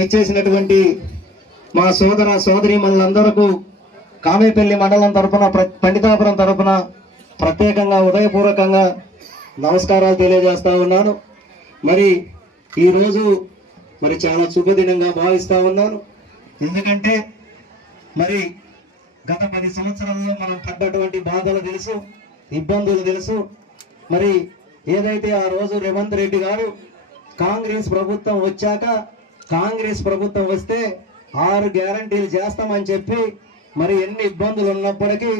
విచ్చేసినటువంటి మా సోదర సోదరి మనందరకు కామేపల్లి మండలం తరపున పండితాపురం తరఫున ప్రత్యేకంగా ఉదయపూర్వకంగా నమస్కారాలు తెలియజేస్తా ఉన్నాను. మరి ఈరోజు మరి చాలా శుభదినంగా భావిస్తా ఉన్నాను. ఎందుకంటే మరి గత పది సంవత్సరాల్లో మనం పడ్డటువంటి బాధలు తెలుసు ఇబ్బందులు తెలుసు. మరి ఏదైతే ఆ రోజు రేవంత్ రెడ్డి గారు కాంగ్రెస్ ప్రభుత్వం వచ్చాక కాంగ్రెస్ ప్రభుత్వం వస్తే ఆరు గ్యారంటీలు చేస్తామని చెప్పి మరి ఎన్ని ఇబ్బందులు ఉన్నప్పటికీ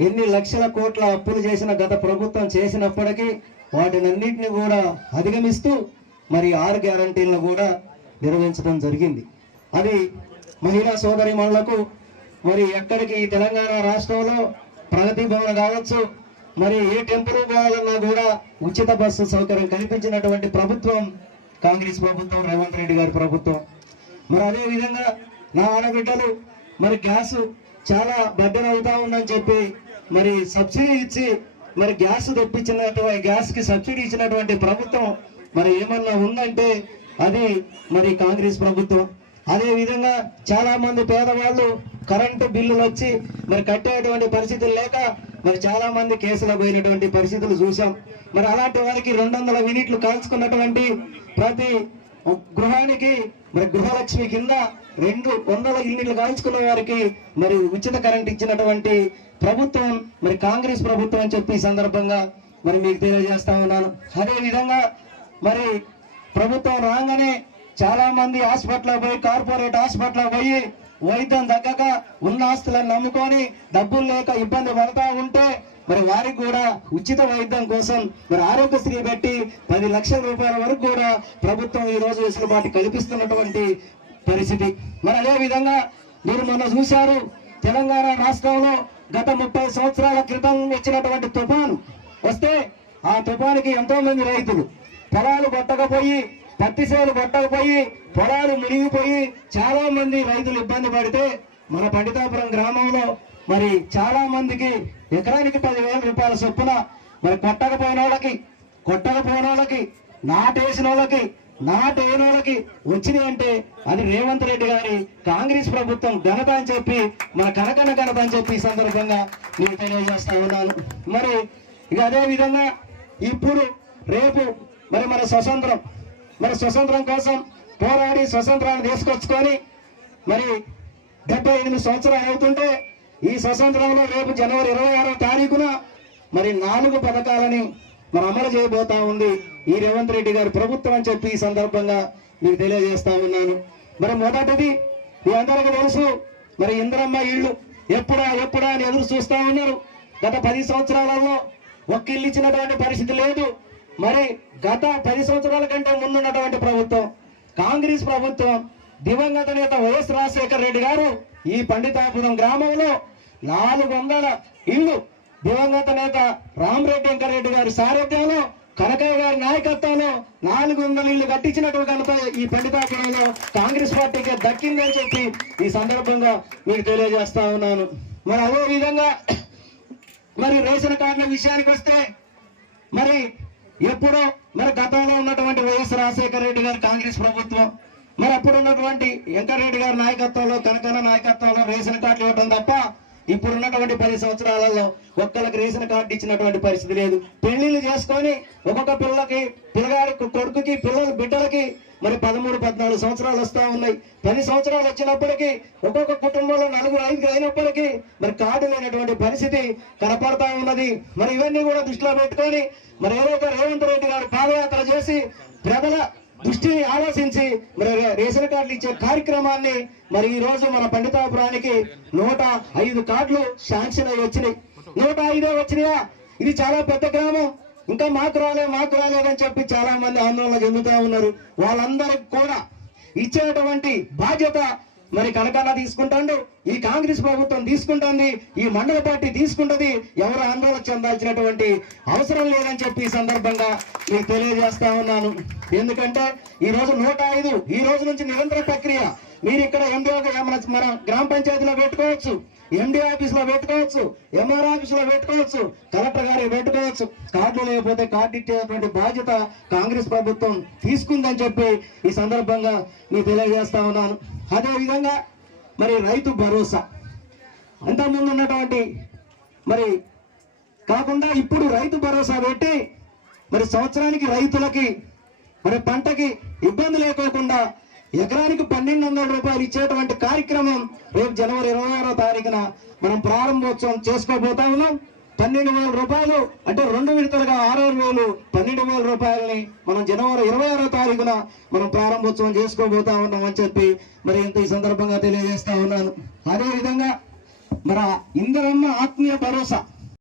ఎన్ని లక్షల కోట్ల అప్పులు చేసిన గత ప్రభుత్వం చేసినప్పటికీ వాటినన్నింటిని కూడా అధిగమిస్తూ మరి ఆరు గ్యారంటీలను కూడా నిర్వహించడం జరిగింది. అది మహిళా సోదరిమణులకు మరి ఎక్కడికి ఈ తెలంగాణ రాష్ట్రంలో ప్రగతి భవన్ కావచ్చు మరి ఏ టెంపుల్ పోవాలన్నా కూడా ఉచిత బస్సు సౌకర్యం కల్పించినటువంటి ప్రభుత్వం కాంగ్రెస్ ప్రభుత్వం రేవంత్ రెడ్డి గారి ప్రభుత్వం. మరి అదే విధంగా నా ఆడబిడ్డలు మరి గ్యాస్ చాలా బడ్డెన్ అవుతా ఉందని చెప్పి మరి సబ్సిడీ ఇచ్చి మరి గ్యాస్ తెప్పించినటువంటి గ్యాస్కి సబ్సిడీ ఇచ్చినటువంటి ప్రభుత్వం మరి ఏమన్నా ఉందంటే అది మరి కాంగ్రెస్ ప్రభుత్వం. అదే విధంగా చాలా మంది పేదవాళ్ళు కరెంటు బిల్లులు వచ్చి మరి కట్టేటువంటి పరిస్థితులు లేక మరి చాలా మంది కేసులో పోయినటువంటి పరిస్థితులు చూసాం. మరి అలాంటి వారికి రెండు వందల యూనిట్లు కాల్చుకున్నటువంటి ప్రతి గృహానికి మరి గృహలక్ష్మి కింద రెండు వందల యూనిట్లు కాల్చుకున్న వారికి మరి ఉచిత కరెంట్ ఇచ్చినటువంటి ప్రభుత్వం మరి కాంగ్రెస్ ప్రభుత్వం అని చెప్పి సందర్భంగా మరి మీకు తెలియజేస్తా ఉన్నాను. అదే విధంగా మరి ప్రభుత్వం రాగానే చాలా మంది హాస్పిటల్ పోయి కార్పొరేట్ హాస్పిటల్ పోయి వైద్యం తగ్గక ఉన్న ఆస్తులను నమ్ముకొని డబ్బులు లేక ఇబ్బంది పడతా ఉంటే మరి వారికి కూడా ఉచిత వైద్యం కోసం మరి ఆరోగ్యశ్రీ పెట్టి పది లక్షల రూపాయల వరకు కూడా ప్రభుత్వం ఈ రోజు వెసులుబాటు కల్పిస్తున్నటువంటి పరిస్థితి. మరి అదే విధంగా మీరు మొన్న చూశారు తెలంగాణ రాష్ట్రంలో గత ముప్పై సంవత్సరాల క్రితం వచ్చినటువంటి తుఫాను. వస్తే ఆ తుఫానికి ఎంతో మంది రైతులు పొలాలు కొట్టకపోయి పత్తి సేలు పట్టకపోయి పొలాలు మునిగిపోయి చాలా మంది రైతులు ఇబ్బంది పడితే మన పండితాపురం గ్రామంలో మరి చాలా మందికి ఎకరానికి పదివేల రూపాయల చొప్పున మరి కొట్టకపోయిన వాళ్ళకి కొట్టకపోయిన వాళ్ళకి నాటేసిన వాళ్ళకి నాటేయన వాళ్ళకి వచ్చినాయి అంటే అది రేవంత్ రెడ్డి గారి కాంగ్రెస్ ప్రభుత్వం ఘనత అని చెప్పి మన కనకన ఘనత అని చెప్పి సందర్భంగా నేను తెలియజేస్తా ఉన్నాను. మరి ఇక అదే విధంగా ఇప్పుడు రేపు మరి మన స్వతంత్రం మరి స్వతంత్రం కోసం పోరాడి స్వతంత్రాన్ని తీసుకొచ్చుకొని మరి డెబ్బై ఎనిమిది సంవత్సరాలు అవుతుంటే ఈ స్వతంత్రంలో రేపు జనవరి ఇరవై ఆరో తారీఖున మరి నాలుగు పథకాలని మరి అమలు చేయబోతా ఉంది ఈ రేవంత్ రెడ్డి గారి ప్రభుత్వం అని చెప్పి ఈ సందర్భంగా మీకు తెలియజేస్తా ఉన్నాను. మరి మొదటిది మీ అందరికీ తెలుసు మరి ఇంద్రమ్మ ఇళ్ళు ఎప్పుడా ఎప్పుడా అని ఎదురు చూస్తా ఉన్నారు. గత పది సంవత్సరాలలో ఒక్క ఇల్లు ఇచ్చినటువంటి పరిస్థితి లేదు. మరి గత పది సంవత్సరాల కంటే ముందున్నటువంటి ప్రభుత్వం కాంగ్రెస్ ప్రభుత్వం దివంగత నేత వైఎస్ రాజశేఖర రెడ్డి గారు ఈ పండితాపురం గ్రామంలో నాలుగు వందల ఇల్లు దివంగత నేత రామరెడ్డి వెంకరెడ్డి గారి సారథ్యంలో కనకయ్య గారి నాయకత్వంలో నాలుగు వందల ఇల్లు కట్టించినట్టు కనుక ఈ పండితాపురంలో కాంగ్రెస్ పార్టీకి దక్కిందని చెప్పి ఈ సందర్భంగా మీకు తెలియజేస్తా ఉన్నాను. మరి అదే విధంగా మరి రేషన్ కార్డుల విషయానికి వస్తే మరి ఎప్పుడో మరి గతంలో ఉన్నటువంటి వైఎస్ రాజశేఖర రెడ్డి గారు కాంగ్రెస్ ప్రభుత్వం మరి అప్పుడు ఉన్నటువంటి వెంకటరెడ్డి గారి నాయకత్వంలో కనకన నాయకత్వంలో రేషన్ కార్డులు ఇవ్వడం తప్ప ఇప్పుడు ఉన్నటువంటి పది సంవత్సరాలలో ఒక్కరికి రేషన్ కార్డు ఇచ్చినటువంటి పరిస్థితి లేదు. పెళ్ళిళ్ళు చేసుకొని ఒక్కొక్క పిల్లకి పిల్లగాడి కొడుకుకి పిల్లల బిడ్డలకి మరి పదమూడు పద్నాలుగు సంవత్సరాలు వస్తూ ఉన్నాయి. పది సంవత్సరాలు వచ్చినప్పటికీ ఒక్కొక్క కుటుంబంలో నలుగురు ఐదుగురు అయినప్పటికీ మరి కార్డు లేనటువంటి పరిస్థితి కనపడతా ఉన్నది. మరి ఇవన్నీ కూడా దృష్టిలో పెట్టుకొని మరి ఏదో ఒక రేవంత్ రెడ్డి గారు పాదయాత్ర చేసి ప్రజల దృష్టిని ఆలోచించి మరి రేషన్ కార్డులు ఇచ్చే కార్యక్రమాన్ని మరి ఈ రోజు మన పండితాపురానికి నూట ఐదు కార్డులు శాంక్షన్ అయి వచ్చినాయి. నూట ఐదే వచ్చినాయా? ఇది చాలా పెద్ద గ్రామం. ఇంకా మాకు రాలే మాకు రాలేదని చెప్పి చాలా మంది ఆందోళన చెందుతా ఉన్నారు. వాళ్ళందరికి కూడా ఇచ్చేటువంటి బాధ్యత మరి కనకన్న తీసుకుంటాడు ఈ కాంగ్రెస్ ప్రభుత్వం తీసుకుంటుంది ఈ మండల పార్టీ తీసుకుంటది ఎవరు ఆందోళన చెందాల్సినటువంటి అవసరం లేదని చెప్పి ఈ సందర్భంగా మీకు తెలియజేస్తా ఉన్నాను. ఎందుకంటే ఈ రోజు నూట ఐదు ఈ రోజు నుంచి నిరంతర ప్రక్రియ. మీరు ఇక్కడ ఎండిఓ మన గ్రామ పంచాయతీలో పెట్టుకోవచ్చు ఎండి ఆఫీస్లో పెట్టుకోవచ్చు ఎంఆర్ ఆఫీస్లో పెట్టుకోవచ్చు కలెక్టర్ గారికి పెట్టుకోవచ్చు. కార్డు లేకపోతే కార్డు ఇచ్చేటువంటి బాధ్యత కాంగ్రెస్ ప్రభుత్వం తీసుకుందని చెప్పి ఈ సందర్భంగా మీకు తెలియజేస్తా ఉన్నాను. అదే విధంగా మరి రైతు భరోసా. అంతకుముందు ఉన్నటువంటి మరి కాకుండా ఇప్పుడు రైతు భరోసా పెట్టి మరి సంవత్సరానికి రైతులకి మరి పంటకి ఇబ్బంది లేకోకుండా ఎకరానికి పన్నెండు వందల రూపాయలు ఇచ్చేటువంటి కార్యక్రమం రేపు జనవరి ఇరవై ఆరో తారీఖున మనం ప్రారంభోత్సవం చేసుకోబోతా ఉన్నాం. పన్నెండు వేల రూపాయలు అంటే రెండు విడతలుగా ఆరారు వేలు పన్నెండు వేల రూపాయలని మనం జనవరి ఇరవై ఆరో తారీఖున మనం ప్రారంభోత్సవం చేసుకోబోతా ఉన్నాం అని చెప్పి మరి ఇంత ఈ సందర్భంగా తెలియజేస్తా ఉన్నాను. అదేవిధంగా మన ఇందరమ్మ ఆత్మీయ భరోసా